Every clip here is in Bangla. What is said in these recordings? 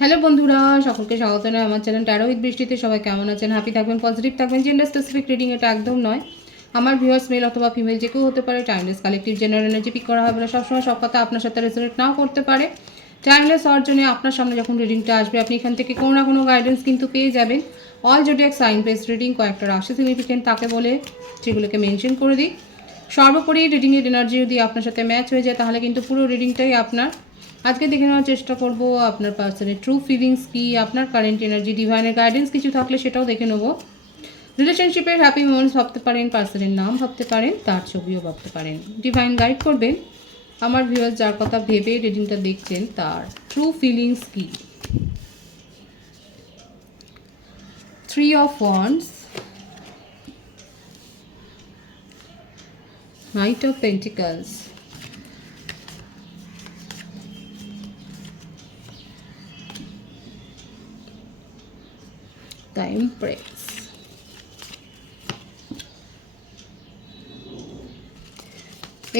হ্যালো বন্ধুরা, সকলকে স্বাগত নয় আমার চ্যানেল ট্যারো উইথ বৃষ্টিতে সবাই কেমন আছেন? হ্যাপি থাকবেন পজিটিভ থাকবেন। জেন্ডার স্পেসিফিক রিডিং এটা একদম নয়। আমার ভিউয়ার্স মেল অথবা ফিমেল যে কেউ হতে পারে timeless collective general energy pick করা হবে না সবসময় সব কথা আপনার সাথে রেসোনেট নাও করতে পারে। টাইমলেস হওয়ার জন্য আপনার সামনে যখন রিডিংটা আসবে, আপনি এখান থেকে কোনো না কোনো গাইডেন্স কিন্তু পেয়ে যাবেন। অল যদি এক সাইন বেস রিডিং কয়েকটা রাশি সিগনিফিকেন্ট তাকে বলে সেগুলোকে মেনশন করে দিই। সর্বোপরি রিডিংয়ের এনার্জি যদি আপনার সাথে ম্যাচ হয়ে যায়, তাহলে কিন্তু পুরো রিডিংটাই আপনার আজকে দেখে নেওয়ার চেষ্টা করব আপনার পার্সনের ট্রু ফিলিংস কি, আপনার কারেন্ট এনার্জি ডিভাইনের গাইডেন্স কিছু থাকলে সেটাও দেখে নেব। রিলেশনশিপের হ্যাপি মোমেন্টস ভাবতে পারেন পার্সনের নাম ভাবতে পারেন, তার ছবিও ভাবতে পারেন। ডিভাইন গাইড করবেন। আমার ভিউয়ার্স যার কথা ভেবে রিডিংটা দেখছেন, তার ট্রু ফিলিংস কি? Three of wands knight of pentacles the Empress.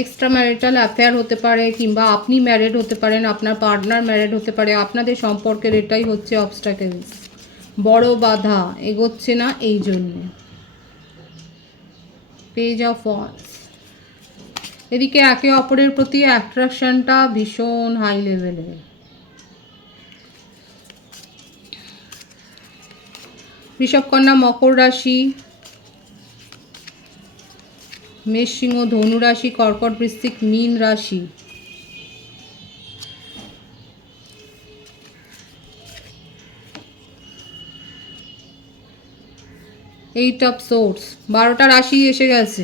Extra marital affair হতে পারে কিংবা আপনি ম্যারেড হতে পারেন, আপনার পার্টনার ম্যারেড হতে পারে, আপনাদের সম্পর্কের এটাই হচ্ছে অবস্টাকেলস বড় বাধা, এগোচ্ছে না এই জন্য। পেজ অফ ওয়ান্স এদিকে একে অপরের প্রতি অ্যাট্রাকশনটা ভীষণ হাই লেভেলের বৃষভকন্যা মকর রাশি, মেষ সিংহ ধনু রাশি, কর্কট বৃশ্চিক মীন রাশি। এইট অফ সোর্স বারোটা রাশি এসে গেছে।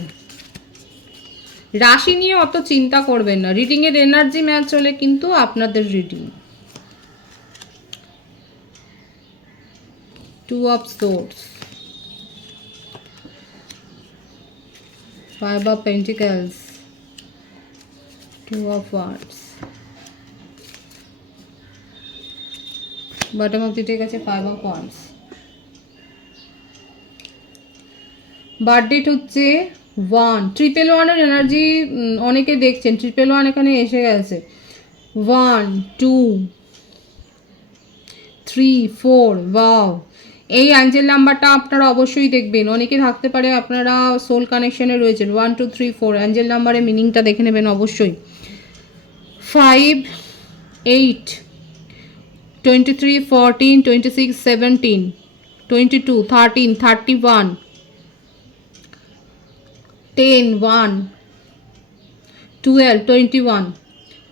রাশি নিয়ে অত চিন্তা করবেন না। রিডিংয়ের এনার্জি ম্যাচ হলে কিন্তু আপনাদের reading two of swords five of pentacles two of wands bottom of the deck আছে five of wands বার্থডেট হচ্ছে ওয়ান ট্রিপল ওয়ানের এনার্জি অনেকে দেখছেন ট্রিপল ওয়ান এখানে এসে গেছে one two three four wow এই অ্যাঞ্জেল নাম্বারটা আপনারা অবশ্যই দেখবেন। অনেকে থাকতে পারে আপনারা সোল কানেকশনে রয়েছেন। One two three four angel নাম্বারের মিনিংটা দেখে নেবেন অবশ্যই। Five eight twenty three fourteen twenty six seventeen twenty two thirteen thirty one ten one twelve twenty one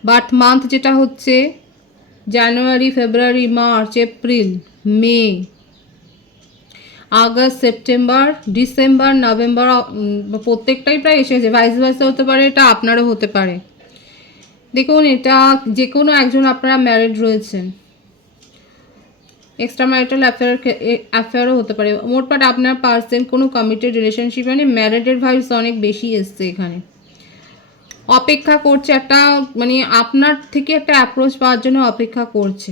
but month যেটা হচ্ছে January February March April May August, September, December, November প্রত্যেকটাই প্রায় এসেছে ভাইস ভাইসা হতে পারে, এটা আপনারও হতে পারে। দেখুন, এটা যে কোনো একজন আপনারা ম্যারিড রয়েছেন। এক্সট্রা ম্যারিটাল অ্যাফেয়ার অ্যাফেয়ারও হতে পারে। মোট মোটমাট আপনার পার্সেন কোনো কমিটেড রিলেশনশিপ মানে ম্যারিডের ভাইস অনেক বেশি এসছে এখানে। অপেক্ষা করছে একটা মানে আপনার থেকে একটা অ্যাপ্রোচ পাওয়ার জন্য অপেক্ষা করছে।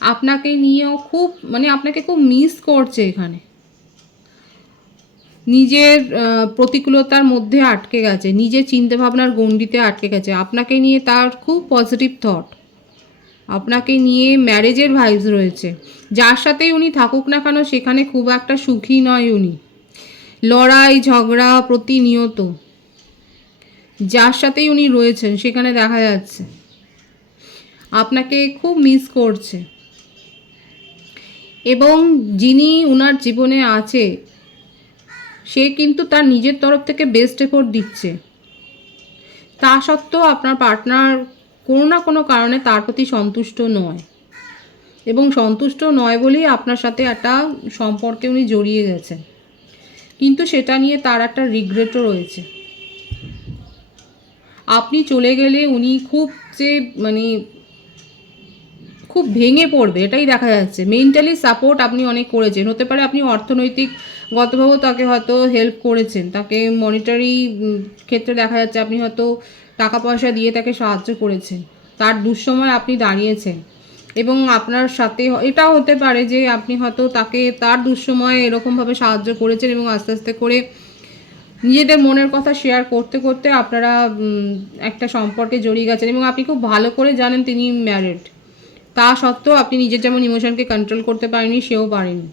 আপনাকে নিয়েও খুব মানে আপনাকে খুব মিস করছে এখানে। নিজের প্রতিকূলতার মধ্যে আটকে গেছে, নিজের চিন্তাভাবনার গণ্ডিতে আটকে গেছে। আপনাকে নিয়ে তার খুব পজিটিভ থট আপনাকে নিয়ে ম্যারেজের ভাইবস রয়েছে। যার সাথেই উনি থাকুক না কেন, সেখানে খুব একটা সুখী নয় উনি। লড়াই, ঝগড়া প্রতিনিয়ত। যার সাথেই উনি রয়েছেন, সেখানে দেখা যাচ্ছে। আপনাকে খুব মিস করছে। এবং যিনি উনার জীবনে আছে, সে কিন্তু তার নিজের তরফ থেকে বেস্ট এফোর্ট দিচ্ছে। তা সত্ত্বেও আপনার পার্টনার কোনো না কোনো কারণে তার প্রতি সন্তুষ্ট নয়। এবং সন্তুষ্ট নয় বলেই আপনার সাথে একটা সম্পর্কে উনি জড়িয়ে গেছেন। কিন্তু সেটা নিয়ে তার একটা রিগ্রেটও রয়েছে। আপনি চলে গেলে উনি খুব যে মানে খুব ভেঙে পড়বে, এটাই দেখা যাচ্ছে। মেন্টালি সাপোর্ট আপনি অনেক করেছেন, হতে পারে আপনি অর্থনৈতিক গতভাবেও তাকে হয়তো হেল্প করেছেন, তাকে মনিটারি ক্ষেত্রে দেখা যাচ্ছে আপনি হয়তো টাকা পয়সা দিয়ে তাকে সাহায্য করেছেন। তার দুঃসময় আপনি দাঁড়িয়েছেন। এবং আপনার সাথে এটাও হতে পারে যে আপনি হয়তো তাকে তার দুঃসময়ে এরকমভাবে সাহায্য করেছেন এবং আস্তে আস্তে করে নিজেদের মনের কথা শেয়ার করতে করতে আপনারা একটা সম্পর্কে জড়িয়ে গেছেন এবং আপনি খুব ভালো করে জানেন তিনি ম্যারিড তা সত্ত্বেও আপনি নিজের যেমন ইমোশনকে কন্ট্রোল করতে পারেনি সেও পারেনি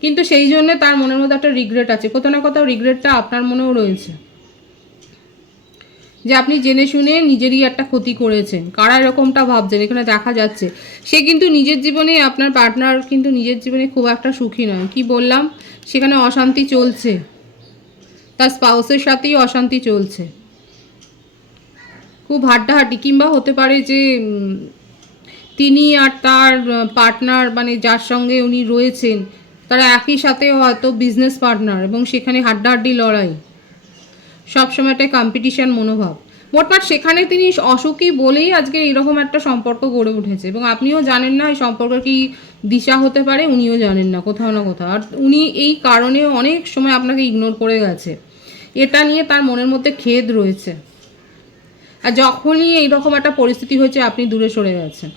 কিন্তু সেই জন্য তার মনের মধ্যে একটা রিগ্রেট আছে। কোথাও না কোথাও রিগ্রেটটা আপনার মনেও রয়েছে। যে আপনি জেনে শুনে নিজেরই একটা ক্ষতি করেছেন। কারা এরকমটা ভাবছেন? এখানে দেখা যাচ্ছে, সে কিন্তু নিজের জীবনে আপনার পার্টনার কিন্তু নিজের জীবনে খুব একটা সুখী নয়। কি বললাম? সেখানে অশান্তি চলছে। তার স্পাউসের সাথেই অশান্তি চলছে। খুব হাড্ডাহাড্ডি, কিংবা হতে পারে যে তিনি আর তার পার্টনার মানে যার সঙ্গে উনি রয়েছেন, তারা একই সাথে হয়তো বিজনেস পার্টনার এবং সেখানে হাড্ডাহাড্ডি লড়াই। সবসময় একটা কম্পিটিশান মনোভাব। মোটমাট সেখানে তিনি অসুখী বলেই আজকে এরকম একটা সম্পর্ক গড়ে উঠেছে এবং আপনিও জানেন না এই সম্পর্কের কি দিশা হতে পারে, উনিও জানেন না কোথাও না কোথাও। আর উনি এই কারণে অনেক সময় আপনাকে ইগনোর করে গেছে। এটা নিয়ে তার মনের মধ্যে খেদ রয়েছে। আর যখনই এইরকম একটা পরিস্থিতি হয়েছে, আপনি দূরে সরে গেছেন।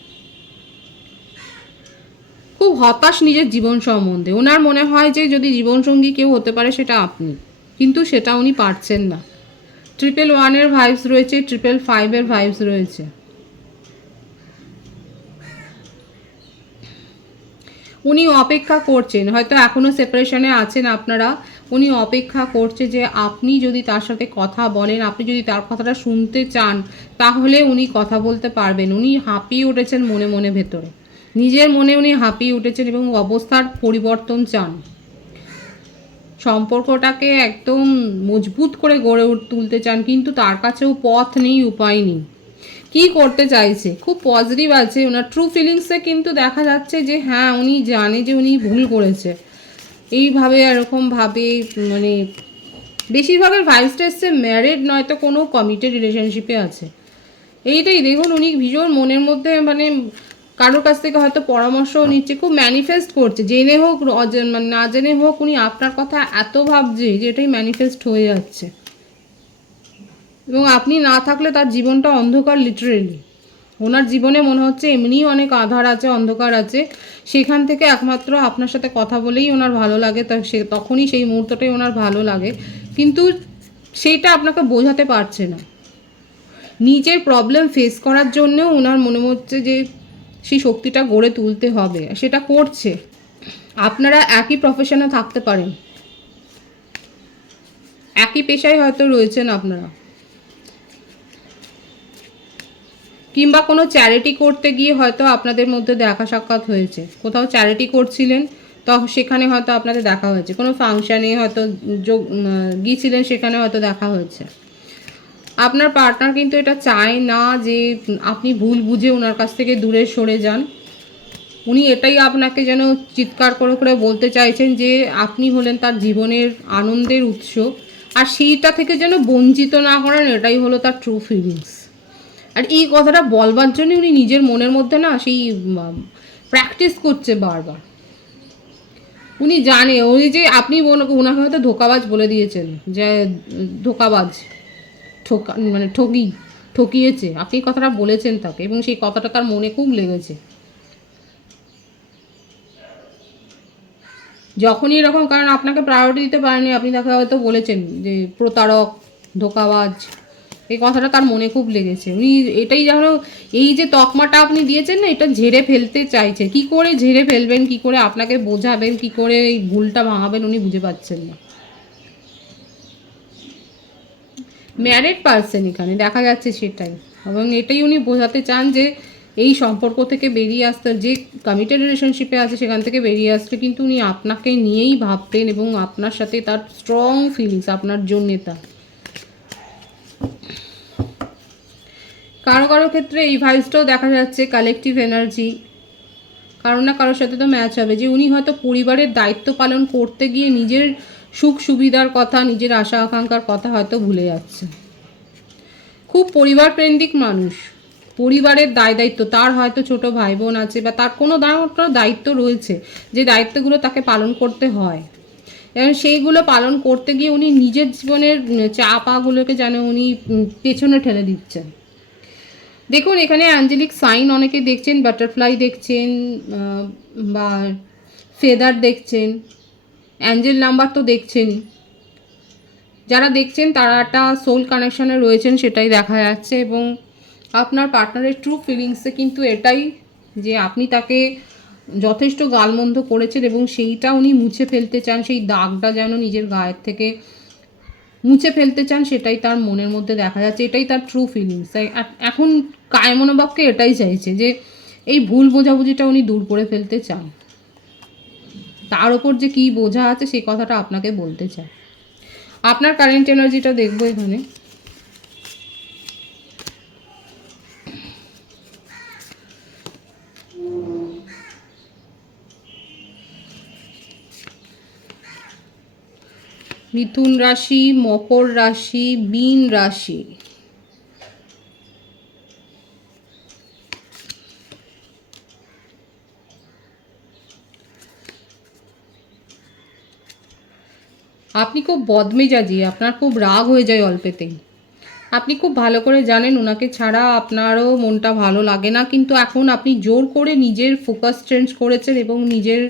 খুব হতাশ নিজের জীবন সম্বন্ধে। ওনার মনে হয় যে, যদি জীবনসঙ্গী কেউ হতে পারে, সেটা আপনি। কিন্তু সেটা উনি পারছেন না। ট্রিপল ওয়ানের ভাইবস রয়েছে ট্রিপল ফাইভের ভাইবস রয়েছে। উনি অপেক্ষা করছেন, হয়তো এখনও সেপারেশনে আছেন আপনারা। উনি অপেক্ষা করছে যে, আপনি যদি তার সাথে কথা বলেন, আপনি যদি তার কথাটা শুনতে চান, তাহলে উনি কথা বলতে পারবেন। উনি হাঁপিয়ে উঠেছেন মনে মনে ভেতরে। নিজের মনে উনি হাঁপিয়ে উঠেছেন এবং অবস্থার পরিবর্তন চান। সম্পর্কটাকে একদম মজবুত করে গড়ে তুলতে চান, কিন্তু তার কাছেও পথ নেই, উপায় নেই। কি করতে চাইছে? খুব পজিটিভ আছে। ওনার ট্রু ফিলিংসে কিন্তু দেখা যাচ্ছে যে হ্যাঁ উনি জানে যে উনি ভুল করেছে। এইভাবে এরকমভাবে মানে বেশিরভাগের ভাইবসটা এসছে ম্যারিড নয়তো কোনো কমিটেড রিলেশনশিপে আছে। এইটাই দেখুন, উনি ভীষণ মনের মধ্যে মানে কারোর কাছ থেকে হয়তো পরামর্শ নিচ্ছে খুব ম্যানিফেস্ট করছে। জেনে হোক অজেন- মানে না জেনে হোক উনি আপনার কথা এত ভাবছে যে এটাই ম্যানিফেস্ট হয়ে যাচ্ছে। এবং আপনি না থাকলে তার জীবনটা অন্ধকার লিটারেলি ওনার জীবনে মনে হচ্ছে এমনিই অনেক আধার আছে অন্ধকার আছে। সেখান থেকে একমাত্র আপনার সাথে কথা বলেই ওনার ভালো লাগে তা সে তখনই সেই মুহূর্তটাই ওনার ভালো লাগে। কিন্তু সেইটা আপনাকে বোঝাতে পারছে না। নিজের প্রবলেম ফেস করার জন্যেও ওনার মনে হচ্ছে যে সেই শক্তিটা গড়ে তুলতে হবে, সেটা করছে। আপনারা একই প্রফেশনে থাকতে পারেন। একই পেশায় হয়তো রয়েছেন আপনারা। কিংবা কোনো চ্যারিটি করতে গিয়ে হয়তো আপনাদের মধ্যে দেখা সাক্ষাৎ হয়েছে। কোথাও চ্যারিটি করছিলেন তখন সেখানে হয়তো আপনাদের দেখা হয়েছে। কোনো ফাংশানে হয়তো যোগ গিয়েছিলেন, সেখানে হয়তো দেখা হয়েছে। আপনার পার্টনার কিন্তু এটা চায় না যে আপনি ভুল বুঝে ওনার কাছ থেকে দূরে সরে যান। উনি এটাই আপনাকে যেন চিৎকার করে করে বলতে চাইছেন যে আপনি হলেন তার জীবনের আনন্দের উৎস আর সেইটা থেকে যেন বঞ্চিত না করেন এটাই হলো তার ট্রু ফিলিংস আর এই কথাটা বলবার জন্য উনি নিজের মনের মধ্যে না সেই প্র্যাকটিস করছে বারবার। উনি জানে ওই যে আপনি ওনাকে হয়তো ধোকাবাজ বলে দিয়েছেন, যে ধোকাবাজ। ঠকা মানে ঠকি ঠকিয়েছে। আপনি কথাটা বলেছেন তাকে এবং সেই কথাটা তার মনে খুব লেগেছে। যখনই এরকম, কারণ আপনাকে প্রায়োরিটি দিতে পারেনি, আপনি তাকে হয়তো বলেছেন যে প্রতারক, ধোকাবাজ, এই কথাটা তার মনে খুব লেগেছে। উনি এটাই যেন, এই যে তকমাটা আপনি দিয়েছেন না, এটা ঝেড়ে ফেলতে চাইছে। কি করে ঝেড়ে ফেলবেন, কি করে আপনাকে বোঝাবেন, কি করে এই ভুলটা ভাঙাবেন, উনি বুঝে পাচ্ছেন না। ম্যারিড পার্সন এখানে, দেখা যাচ্ছে সেটাই। এবং এটাই উনি বোঝাতে চান যে এই সম্পর্ক থেকে বেরিয়ে আসতে, যে কমিটেড রিলেশনশিপে আছে সেখান থেকে বেরিয়ে আসতে কিন্তু উনি আপনাকে নিয়েই ভাবতেন এবং আপনার সাথে তার স্ট্রং ফিলিংস আপনার জন্যে তার কারও কারও ক্ষেত্রে এই ভাইসটাও দেখা যাচ্ছে কালেকটিভ এনার্জি কারও না কারোর সাথে তো ম্যাচ হবে। যে উনি হয়তো পরিবারের দায়িত্ব পালন করতে গিয়ে নিজের সুখ সুবিধার কথা নিজের আশা আকাঙ্ক্ষার কথা হয়তো ভুলে যাচ্ছে। খুব পরিবার কেন্দ্রিক মানুষ। পরিবারের দায় দায়িত্ব তার হয়তো ছোট ভাই বোন আছে বা তার কোনো দায়- দায়িত্ব রয়েছে যে দায়িত্বগুলো তাকে পালন করতে হয়। এবং সেইগুলো পালন করতে গিয়ে উনি নিজের জীবনের উম, চাপাগুলোকে যেন উনি পেছনে ঠেলে দিচ্ছেন। দেখুন এখানে অ্যাঞ্জেলিক সাইন অনেকে দেখছেন বাটারফ্লাই দেখছেন বা ফেদার দেখছেন। অ্যাঞ্জেল নাম্বার তো দেখছেনই। যারা দেখছেন, তারা একটা সোল কানেকশানে রয়েছেন, সেটাই দেখা যাচ্ছে এবং আপনার পার্টনারের ট্রু ফিলিংসে কিন্তু এটাই যে আপনি তাকে যথেষ্ট গালমন্দ করেছেন এবং সেইটা উনি মুছে ফেলতে চান, সেই দাগটা যেন নিজের গায়ের থেকে মুছে ফেলতে চান, সেটাই তার মনের মধ্যে দেখা যাচ্ছে, এটাই তার ট্রু ফিলিংস এখন কায়মনোবাক্যে এটাই চাইছে যে এই ভুল বোঝাবুঝিটা উনি দূর করে ফেলতে চান। তার ওপর যে কী বোঝা আছে সেই কথাটা আপনাকে বলতে চায় আপনার কারেন্ট এনার্জিটা দেখব এখানে। মিথুন রাশি, মকর রাশি বিন রাশি। আপনি খুব বদমেজাজি, আপনার খুব রাগ হয়ে যায় অল্পেতেই। আপনি খুব ভালো করে জানেন ওনাকে ছাড়া আপনারও মনটা ভালো লাগে না, কিন্তু এখন আপনি জোর করে নিজের ফোকাস চেঞ্জ করেছেন এবং নিজের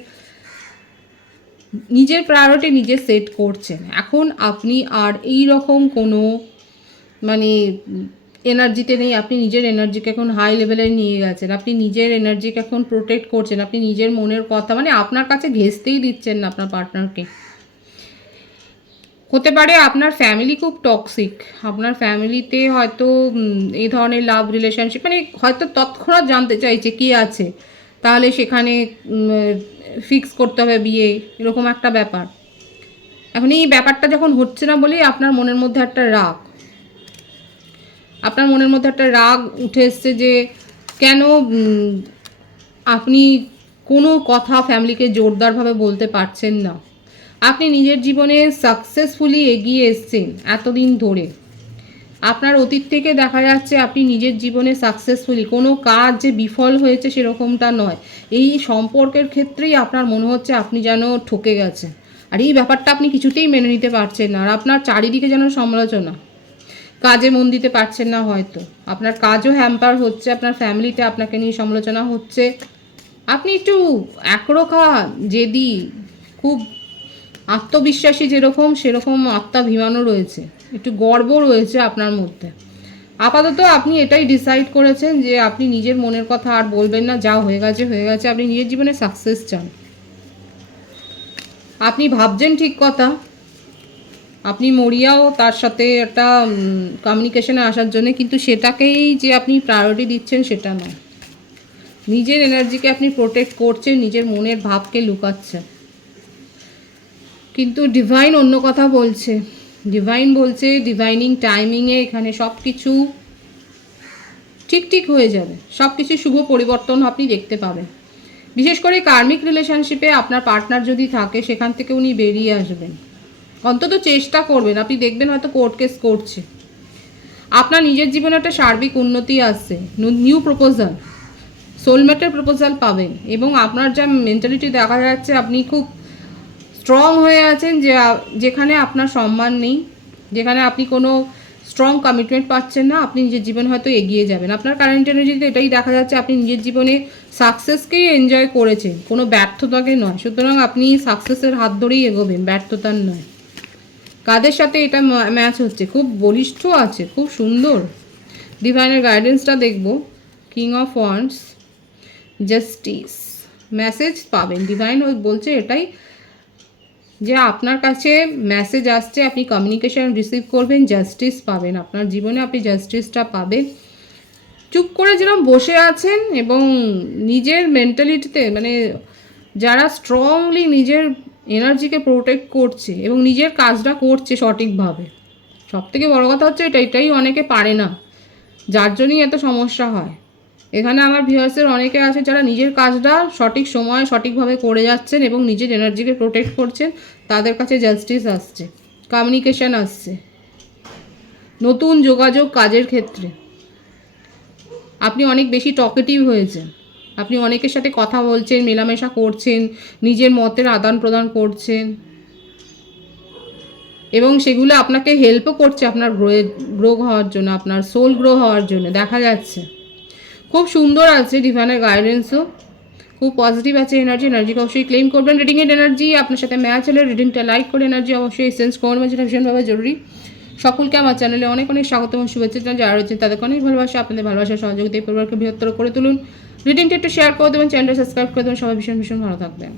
নিজের প্রায়োরিটি নিজে সেট করছেন। এখন আপনি আর এই রকম কোনো মানে এনার্জিতে নেই, আপনি নিজের এনার্জিকে এখন হাই লেভেলে নিয়ে গেছেন, আপনি নিজের এনার্জিকে এখন প্রোটেক্ট করছেন, আপনি নিজের মনের কথা মানে আপনার কাছে ঘেঁচতেই দিচ্ছেন না আপনার পার্টনারকে হতে পারে আপনার ফ্যামিলি খুব টক্সিক আপনার ফ্যামিলিতে হয়তো এই ধরনের লাভ রিলেশনশিপ মানে হয়তো তৎক্ষণাৎ জানতে চাইছে কি আছে। তাহলে সেখানে ফিক্স করতে হবে বিয়ে, এরকম একটা ব্যাপার। এখন এই ব্যাপারটা যখন হচ্ছে না বলেই আপনার মনের মধ্যে একটা রাগ। আপনার মনের মধ্যে একটা রাগ উঠে এসছে যে, কেন আপনি কোনো কথা ফ্যামিলিকে জোরদারভাবে বলতে পারছেন না? আপনি নিজের জীবনে সাকসেসফুলি এগিয়ে এসছেন এতদিন ধরে। আপনার অতীত থেকে দেখা যাচ্ছে আপনি নিজের জীবনে সাকসেসফুলি কোনো কাজ যে বিফল হয়েছে সেরকমটা নয়। এই সম্পর্কের ক্ষেত্রেই আপনার মনে হচ্ছে আপনি যেন ঠকে গেছেন। আর এই ব্যাপারটা আপনি কিছুতেই মেনে নিতে পারছেন না, আর আপনার চারিদিকে যেন সমালোচনা। কাজে মন দিতে পারছেন না হয়তো। আপনার কাজও হ্যাম্পার হচ্ছে, আপনার ফ্যামিলিতে আপনাকে নিয়ে সমালোচনা হচ্ছে। আপনি একটু একরোখা, জেদি, খুব আত্মবিশ্বাসী যেরকম, সেরকম আত্মাভিমানও রয়েছে। একটু গর্ব রয়েছে আপনার মধ্যে। আপাতত আপনি এটাই ডিসাইড করেছেন যে আপনি নিজের মনের কথা আর বলবেন না, যা হয়ে গেছে হয়ে গেছে, আপনি নিজের জীবনে সাকসেস চান। আপনি ভাবছেন ঠিক কথা। আপনি মরিয়াও তার সাথে একটা কমিউনিকেশনে আসার জন্য, কিন্তু সেটাকেই যে আপনি প্রায়োরিটি দিচ্ছেন, সেটা নয়। নিজের এনার্জিকে আপনি প্রোটেক্ট করছেন, নিজের মনের ভাবকে লুকাচ্ছেন। কিন্তু ডিভাইন অন্য কথা বলছে। ডিভাইন বলছে ডিভাইনিং টাইমিংয়ে এখানে সব কিছু ঠিক ঠিক হয়ে যাবে। সব কিছু শুভ পরিবর্তন আপনি দেখতে পাবেন। বিশেষ করে কার্মিক রিলেশনশিপে আপনার পার্টনার যদি থাকে, সেখান থেকে উনি বেরিয়ে আসবেন। অন্তত চেষ্টা করবেন। আপনি দেখবেন হয়তো কোর্ট কেস করছে। আপনার নিজের জীবনে একটা সার্বিক উন্নতি আসছে। নিউ প্রপোজাল সোলমেটের প্রপোজাল পাবেন। এবং আপনার যা মেন্টালিটি দেখা যাচ্ছে, আপনি খুব স্ট্রং হয়ে আছেন যে যেখানে আপনার সম্মান নেই, যেখানে আপনি কোনো স্ট্রং কমিটমেন্ট পাচ্ছেন না, আপনি নিজের জীবনে হয়তো এগিয়ে যাবেন। আপনার কারেন্ট এনার্জিতে এটাই দেখা যাচ্ছে, আপনি নিজের জীবনে সাকসেসকেই এনজয় করেছেন, কোনো ব্যর্থতাকে নয়। সুতরাং আপনি সাকসেসের হাত ধরেই এগোবেন, ব্যর্থতার নয়। কাদের সাথে এটা ম্যাচ হচ্ছে? খুব বলিষ্ঠ আছে, খুব সুন্দর। ডিভাইনের গাইডেন্সটা দেখব। King of wands justice message পাবেন। ডিভাইন বলছে এটাই যে আপনার কাছে মেসেজ আসছে, আপনি কমিউনিকেশান রিসিভ করবেন জাস্টিস পাবেন। আপনার জীবনে আপনি জাস্টিসটা পাবেন। চুপ করে যেরকম বসে আছেন এবং নিজের মেন্টালিটিতে মানে যারা স্ট্রংলি নিজের এনার্জিকে প্রোটেক্ট করছে এবং নিজের কাজটা করছে সঠিকভাবে। সব থেকে বড়ো কথা হচ্ছে এটা, এটাই অনেকে পারে না। যার জন্যই এত সমস্যা হয়। এখানে আমার ভিউয়ার্সের অনেকে আছে যারা নিজের কাজটা সঠিক সময়ে সঠিকভাবে করে যাচ্ছেন এবং নিজের এনার্জিকে প্রোটেক্ট করছেন, তাদের কাছে জাস্টিস আসছে কমিউনিকেশন আসছে। নতুন যোগাযোগ কাজের ক্ষেত্রে। আপনি অনেক বেশি টকেটিভ হয়েছেন। আপনি অনেকের সাথে কথা বলছেন, মেলামেশা করছেন, নিজের মতের আদান প্রদান করছেন। এবং সেগুলো আপনাকে হেল্পও করছে আপনার গ্রো গ্রো হওয়ার জন্য, আপনার সোল গ্রো হওয়ার জন্য, দেখা যাচ্ছে। খুব সুন্দর আছে ডিভাইনের গাইডেন্সও খুব পজিটিভ আছে এনার্জি এনার্জিকে অবশ্যই ক্লেম করবেন। রিডিংয়ের এনার্জি আপনার সাথে ম্যাচ হলে রিডিংটা লাইক করে এনার্জি অবশ্যই সেন্স করবেন যেটা ভীষণভাবে জরুরি। সকলকে আমার চ্যানেলে অনেক অনেক স্বাগত এবং শুভেচ্ছা। যারা রয়েছেন তাদেরকে অনেক ভালোবাসা। আপনাদের ভালোবাসা, সহযোগিতা এই পরিবারকে বৃহত্তর করে তুলুন। রিডিংটা একটু শেয়ার করে দেবেন চ্যানেলটা সাবস্ক্রাইব করে দেবেন। সবাই ভীষণ ভীষণ ভালো থাকবেন।